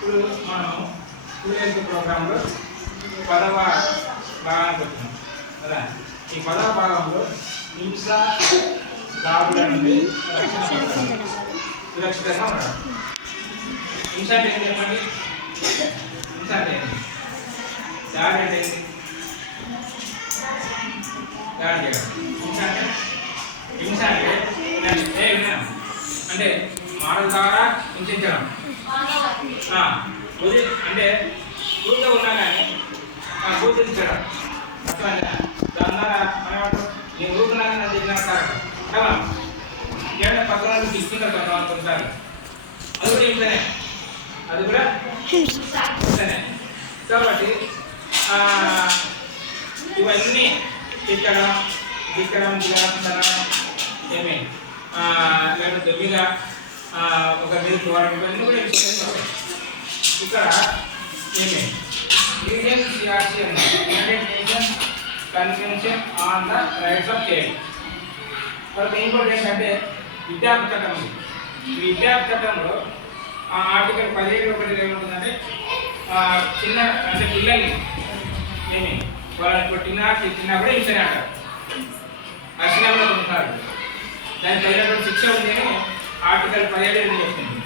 ఇప్పుడు మనం స్టూడెంట్ ప్రోగ్రాంలో 10వ భాగానికి వచ్చినాం కదా. ఈ 10వ భాగంలో హింస దాడుల నుండి సురక్షితంగా ఉండడం. హింస అంటే ఏంటి చెప్పండి? హింస అంటే ఏంటి? దాడి అంటే ఏంటి? దాడి చేయడం. హింస అంటే మాటల ద్వారా హింసించడం. అంటే ఊరితో ఉన్నా కానీ గుర్తించడం. అర్థమైందా? దాని ద్వారా మనం నేను ఊరుకున్నా కానీ అది చెప్పిన కదా. ఏమైనా పక్కన ఇస్తున్నారు కదా కొంటారు, అది కూడా హింసనే. అది కూడా హింసనే. కాబట్టి ఇవన్నీ తిట్టడం, దిక్కడం, దిగడం, ఏమి లేకపోతే దొంగగా ఒక మీద పోవడం, ఇవన్నీ కూడా హింసిస్తారు. ఇక్కడ ఏమి United nations convention on the rights of child. తర్వాత ఇంకోటి ఏంటంటే విద్యార్థి చట్టం. ఈ విద్యార్థి చట్టంలో ఆర్టికల్ 17(1) ఏముంటుందంటే చిన్న అంటే పిల్లల్ని ఏమి వాళ్ళని కొట్టినా తిట్టినా కూడా హింసనే అంటారు. అర్చన కూడా ఉంటారు. దానికి తగినటువంటి శిక్ష ఉంది అని ఆర్టికల్ 17 చెప్తుంది.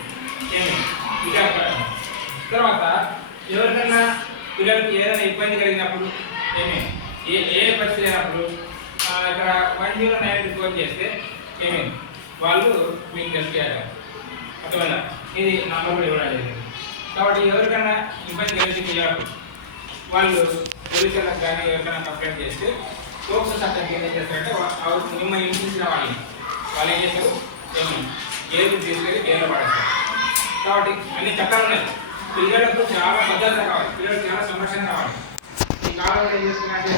ఏమి విద్యార్థి చట్టం. తర్వాత ఎవరికైనా పిల్లలకి ఏదైనా ఇబ్బంది కలిగినప్పుడు ఏమి ఏ పరిస్థితి అయినప్పుడు ఇక్కడ 109 రిపోర్ట్ చేస్తే ఏమి వాళ్ళు మీకు తెలియాలి. అర్థమైనా? ఇది నంబర్ కూడా ఇవ్వడం జరిగింది. కాబట్టి ఎవరికైనా ఇబ్బంది కలిగి వాళ్ళు పోలీసులకు కానీ ఎవరికైనా కంప్లైంట్ చేస్తే పోక్సో చట్టం ఏం చేస్తారంటే మిమ్మల్ని హింసించిన వాళ్ళు ఏం చేస్తారు? ఏమి జైలు తీసుకెళ్ళి జైల్లో పడేస్తారు. కాబట్టి అన్ని చట్టాలు ఉన్నాయి. పిల్లలకు చాలా భద్రత కావాలి, పిల్లలకు చాలా సంరక్షణ కావాలి. ఈ కాలంలో ఏం చేస్తున్నారంటే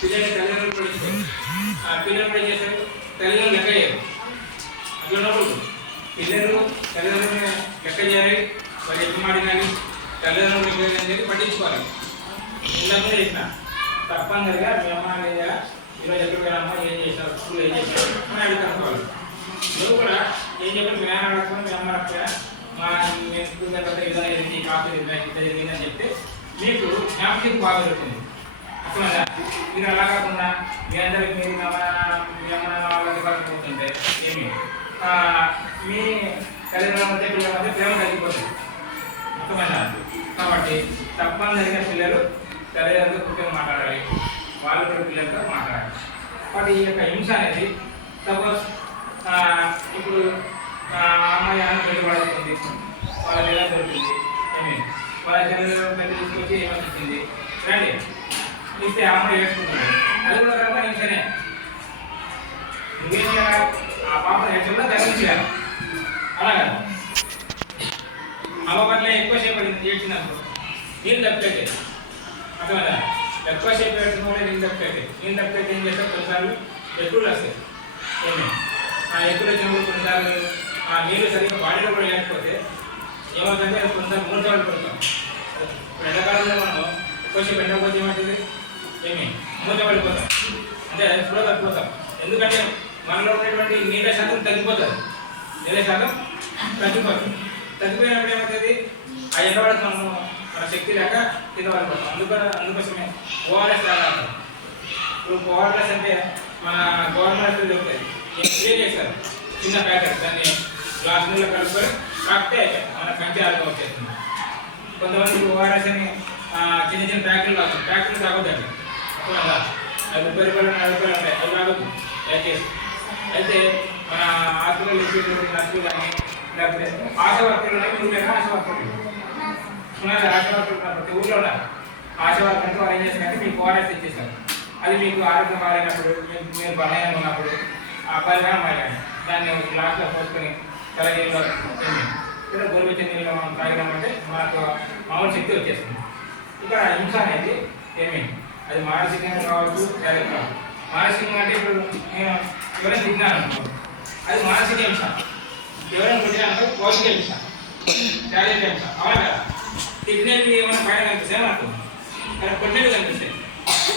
పిల్లల్ని తల్లిదండ్రులు పడిస్తారు. పిల్లలు ఏం చేస్తారు? తల్లిదండ్రులు లెక్క చేయరు. అట్లా ఉన్నప్పుడు పిల్లలు తల్లిదండ్రులను లెక్క చేయాలి. వాళ్ళు ఎక్కువ మాడినాలి, తల్లిదండ్రులు లెక్క చేయాలి, పట్టించుకోవాలి. ఇళ్ళకు చేసిన తప్పనిసరిగా మీ అమ్మ లేదా ఈరోజు ఎక్కడ పోయినమ్మా, ఏం చేశారు, స్కూల్లో ఏం చేశారు అని అడుగుతాను. వాళ్ళు నువ్వు కూడా ఏం చెప్పి మీ నాన్న అడగకుండా మీ అమ్మ అడగకపోయినా నేను స్కూల్ దగ్గర విధంగా జరిగింది, కాఫీ జరిగింది అని చెప్తే మీకు జ్ఞాపకం బాగా జరుగుతుంది. అర్థమైందా? మీరు అలా కాకుండా మీ అందరికి మీరు మీ అమ్మ నాన్న వాళ్ళకి పడుతుంటే ఏమి మీ తల్లిదండ్రుల మధ్య పిల్లల మధ్య ప్రేమ తగ్గిపోతుంది. అర్థమైందా? కాబట్టి తప్పనిసరిగా పిల్లలు తల్లిదండ్రులు కూర్చొని మాట్లాడాలి, వాళ్ళు కూడా పిల్లలతో మాట్లాడాలి. కాబట్టి ఈ యొక్క హింస అనేది సపోజ్ ఇప్పుడు అమ్మాయి అన్న పెళ్లి పడుతుంది, వాళ్ళ ఎలా దొరుకుతుంది, వాళ్ళ తల్లిదండ్రులు పెళ్లి తీసుకొచ్చి ఏమనిపించింది రండి ఇస్తే అమ్మాయి వేసుకుంటుంది. అది కూడా కనుక హింసనే. నువ్వేం చేయాలి? ఆ పాప నేర్చుకుంటే తగ్గించాలి. అలా కదా అమ్మ పట్ల ఎక్కువసేపు ఏడ్చినప్పుడు నేను తప్పైతే అర్థమైనా? ఎక్కువసేపు ఏడ్చుకోవాలి, నేను తప్పైతే ఏం చేస్తాను? కొన్నిసార్లు ఎక్కువలు వస్తాయి. ఎక్కువ వచ్చినప్పుడు కొన్నిసార్లు నీళ్ళు సరిగ్గా బాడీలో కూడా లేకపోతే ఏమవుతుందంటే కొంచెం మూర్చబడి పడతాం. ఇప్పుడు ఎండాకాలంలో మనం ఎక్కువసేపు ఎండకపోతే ఏమంటుంది? మూర్చబడిపోతాం, అంటే స్లో తగ్గిపోతాం. ఎందుకంటే మనలో ఉన్నటువంటి నీళ్ళ శాతం తగ్గిపోతుంది. నీళ్ళ శాతం తగ్గిపోతుంది. తగ్గిపోయినప్పుడు ఏమవుతుంది? ఆ ఎండవాడికి మన శక్తి లేక కింద పడిపోతాం. అందుకోసమే ఓఆర్ఎస్ తాగాలి. ఇప్పుడు ఓఆర్ఎస్ అంటే మన గవర్నమెంట్ దొరుకుతుంది. ఏం చేస్తారు? చిన్న ప్యాకెట్, దాన్ని గ్లాస్ నీళ్ళు కలుపుకొని కాకపోతే మన కంచి ఆరోగ్యం వచ్చేస్తుంది. కొంతమంది ఓఆర్ఎస్ అని చిన్న చిన్న ప్యాకెట్లు తాగొద్దండి. అర్థమైందా? అది 30 రూపాయలు 40 రూపాయలు ఉంటాయి, అవి తాగొద్దు దయచేసి. అయితే మన హాస్పిటల్ నర్సులు కానీ లేకపోతే ఆశా వర్కర్లు ఉన్నాయి. మీరు లేక ఆశా వర్కర్లు ఉన్నారు, ఆశా వర్కర్లు ప్రతి ఊళ్ళో ఉన్నారు. ఆశా వర్కర్లు వాళ్ళు ఏం చేస్తారంటే మీకు ఓఆర్ఎస్ ఇచ్చేస్తారు. అది మీకు ఆరోగ్యం బాగాలేనప్పుడు, మీరు బలహీనంగా ఉన్నప్పుడు అబ్బాయి కానీ అమ్మాయి కానీ దాన్ని ఒక గ్లాస్లో పోసుకొని తలగేలో ఇక్కడ గోరువెచ్చని నీళ్ళు మనం తాగినామంటే మనకు మామూలు శక్తి వచ్చేస్తుంది. ఇక్కడ హింస అనేది అది మానసికంగా కావచ్చు, శారీరక కావచ్చు. మానసికంగా అంటే ఇప్పుడు నేను ఎవరైనా తిన్నాను అనుకో, అది మానసిక హింస. ఎవరైనా కొట్టినానుకో భౌతిక హింస, శారీరక హింస. అవునా కదా? తిట్టినవి ఏమైనా పైన కనిపిస్తాయి మనకు, అక్కడ కొట్టినవి కనిపిస్తాయి.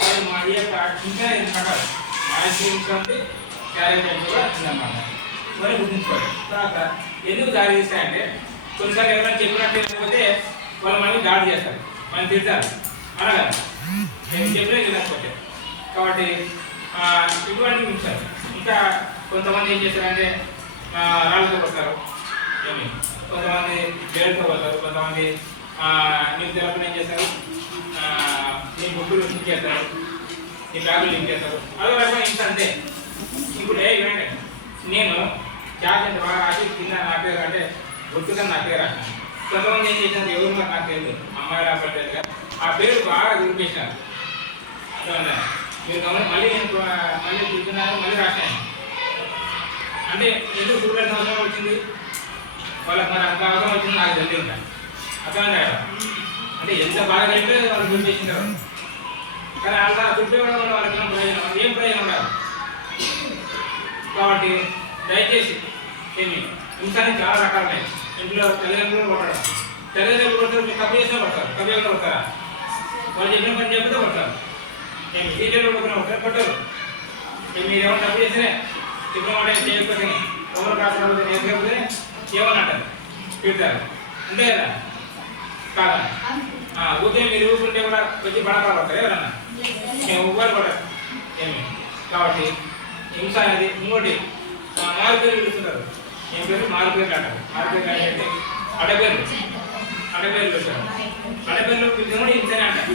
అది మా ఈ యొక్క హింస ప్రకారం మానసిక హింస అంటే శారీరక హింస కూడా ఉందన్నమాట. మరి గుర్తుంచుకోవాలి. తర్వాత ఎందుకు దారి తీస్తాయంటే కొన్నిసార్లు ఎవరైనా చెప్పినట్టు లేకపోతే వాళ్ళు మనకి దాడి చేస్తారు, మనం తిడతారు అనగా నేను చెప్పినా వినకపోతే. కాబట్టి ఇటువంటి ఉంచారు. ఇంకా కొంతమంది ఏం చేస్తారంటే రాళ్ళతో కొడతారు, ఏమి కొంతమంది బేలతో కొడతారు, కొంతమంది నీకు తెలపని ఏం చేస్తారు, నీ బుక్కులు లింక్ చేస్తారు, నీ బ్యాగులు లింక్ చేస్తారు. అదో రకమైన ఇంత అంతే. ఇప్పుడు ఏమంటే నేను క్యాష్ అంటే బాగా రాసి కింద నా పేరు అంటే గుర్తుగా నా పేరు రాసినాను. కొంతమంది ఏం చేసినారు, ఎవరు నాకు తెలియదు, అమ్మాయి రాబట్టేదిగా ఆ పేరు బాగా చూపించాను. అర్థమైందా? మీరు మళ్ళీ నేను మళ్ళీ చూస్తున్నాను, మళ్ళీ రాశాను. అంటే ఎందుకు చూడాల్సిన అవసరం వచ్చింది, వాళ్ళకి మరి అంత అవసరం వచ్చింది నాకు తెలియదు. అర్థమైందా? అంటే ఎంత బాగా చెప్తే వాళ్ళు గుర్తు చేసింటారు. కానీ అలా గుర్తుపెట్టడం వల్ల వాళ్ళకి ఏం ప్రయోజనం ఉండాలి. కాబట్టి దయచేసి ఏమి హింసాన్ని చాలా రకాలున్నాయి. ఇంట్లో తల్లిదండ్రులు కొట్టడం, తల్లిదండ్రులు కొట్టారు, తప్పు చేసినా కొడతారు, తప్పు చేయకుండా కొడతారా? వాళ్ళు చెప్పిన పని చెప్తే కొడతారు. నేను టీచర్లు కొట్టారు, కొట్టారు. మీరు ఏమైనా తప్పు చేసినా చెప్పిన మాట చేయకపోతే ఎవరు రాకపోతే చేయకపోతే ఏమని అంటారు, తిడతారు. అంతే కదా? కాదా? ఊరికే మీరు ఊరుకుంటే కూడా వచ్చి బడకాలు పడతారు ఎవరన్నా, మేము ఉపాలు పడరు ఏమి. కాబట్టి హింస అనేది ఇంకోటి మారు పేర్లు పిలుస్తుంటారు. ఏం పేరు? మారు పేర్లు అంటారు. మారు పేర్లు అంటే అడపేర్లు, అడపేర్లు పిలుస్తారు. అడపేర్లు పిలిచిన కూడా హింసనే అంటారు.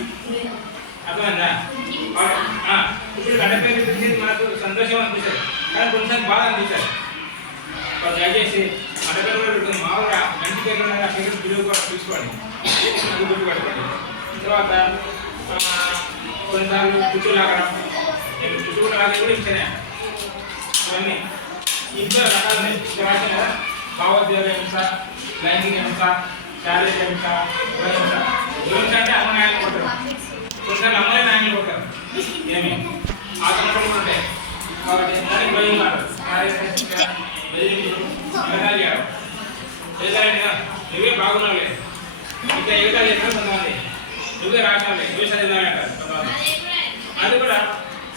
అర్థమైందా? ఇప్పుడు అడపేర్లు పిలిచేది మనకు సంతోషం అనిపిస్తుంది, కానీ కొంచెం బాధ అనిపిస్తుంది. దయచేసి అడపేర్లు కూడా పెడుతుంది. మామూలుగా మంచి పేర్లు ఉన్నాయి, ఆ పేరు పిలుచుకోండి, గుర్తుపెట్టుకోండి. తర్వాత కొన్నిసార్లు పుచ్చు లాగడం, పుచ్చు కూడా లాగే కూడా హింసనే. ఇవన్నీ ఇంట్లో రకాలు ఉన్నాయి. రాసిన కదా, భావోద్వేగ హింస, లైంగిక హింస, శారీరక హింస, హింస. హింస అంటే అమ్మ నాయకులు కొట్టారు, కొన్నిసార్లు అమ్మలే నాయకులు కొట్టారు. ఏమి ఆత్మహత్యలు కూడా ఉంటాయి. కాబట్టి దానికి భయం కాదు. నువ్వే బాగున్నావు లేదు, ఇంకా ఎగతా చేస్తారు కొంతమంది, నువ్వే రాసినావు లేదు, నువ్వే చదివినావే అంటారు కొంతమంది. అది కూడా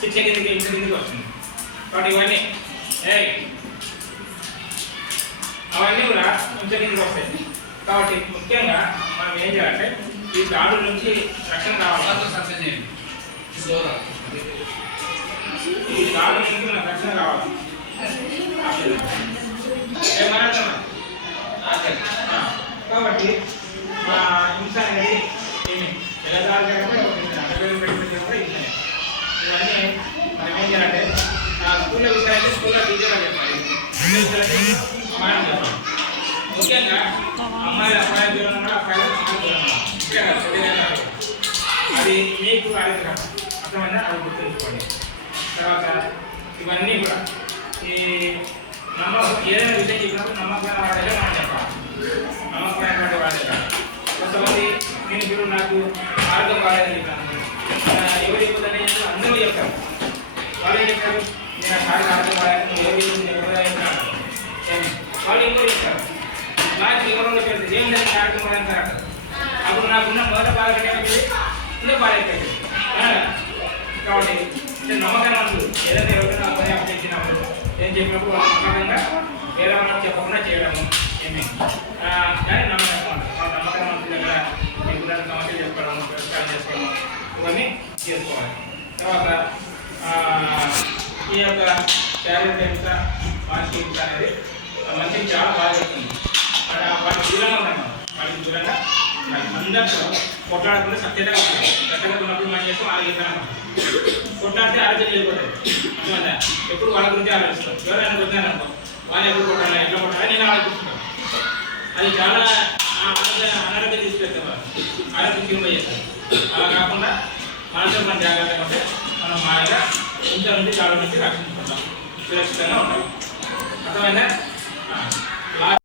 శిక్ష కిందకి హింస కిందకి వస్తుంది. కాబట్టి ఇవన్నీ అవన్నీ కూడా హింస కిందకి వస్తాయి. కాబట్టి ముఖ్యంగా మనం ఏం చేయాలంటే ఈ దాడుల నుంచి రక్షణ కావాలి. ఈ దాడుల నుంచి మనకు రక్షణ కావాలి. కాబట్టి హింస అనేది ఏమి ఎలగాలు పెట్టిన కూడా హింసనే. ఇవన్నీ మనం ఏం చేయాలంటే స్కూల్లో విషయాలు స్కూల్లో టీచర్గా చెప్పాలి, మనం చెప్పాలి. ముఖ్యంగా అమ్మాయిలు అబ్బాయిలు దూరం కూడా అబ్బాయిలు అమ్మాయిలు దూరం కూడా అది మీకు ఆలోచన అర్థమైందా? అది గుర్తుంచుకోండి. తర్వాత ఇవన్నీ కూడా ఈ నమ్మకం ఏదైనా విషయం చెప్పినప్పుడు నమ్మకమైన వాడైతే మనం చెప్పాలి, నమ్మకమైనటువంటి వాడైతే. కొంతమంది నేను ఇప్పుడు నాకు ఆరోగ్యం బాగాలేదని చెప్పాను, ఎవరు చెప్పదని అందరూ చెప్తారు. వాళ్ళు ఏం చెప్తారు, నేను ఆ సారి ఆరోగ్యం బాగాలేదు, ఎవరు వాళ్ళు ఇంకో చెప్తారు. నాకు ఎవరో చెప్తారు ఏం లేదు ఆరోగ్యం బాగాలంటారు. అప్పుడు నాకున్న మొదట బాగా ఇంకా బాగాలేదు. కాబట్టి నేను నమ్మకం ఏదైతే ఎవరైనా అబ్బాయి అప్పించినప్పుడు నేను చెప్పినప్పుడు వాళ్ళు నమ్మకంగా వేరే వాళ్ళకి చెప్పకుండా చేయడము ఏమి కానీ నమ్మకం నమ్మకం దగ్గర మీకు సమస్యలు చెప్పడము, పరిష్కారం చేసుకోవడము ఇవన్నీ చేసుకోవాలి. తర్వాత ఈ యొక్క శారీరక హింస, మానసిక హింస అనేది మంచికి చాలా బాగా చెప్తుంది. వాటికి దూరంగా ఉన్నాం, వాటికి దూరంగా అందరితో కొట్లాడకుండా సత్యతగా ఉంటాం. సత్యగా ఉన్నప్పుడు మనం చేస్తాం ఆరోగ్యంగా కొట్లాడితే ఆరోగ్యం వెళ్ళిపోతుంది. అర్థమైందా? ఎప్పుడు వాళ్ళ గురించి ఆలోచిస్తాం. ఎవరైనా కొట్టారనుకో వాళ్ళు ఎప్పుడు కొట్టాలి, ఎట్లా కొట్టాలి నేను ఆలోచిస్తున్నాను. అది చాలా అనారోగ్యం తీసుకెళ్తాం, ఆరోగ్యం క్షీణం చేస్తాం. అలా కాకుండా మనతో మనం జాగ్రత్తగా ఉంటే మనం మాయగా ఇంట్లో నుంచి చాలా నుంచి రక్షించుకుంటాం, సురక్షితంగా ఉంటాం. అర్థమైందా?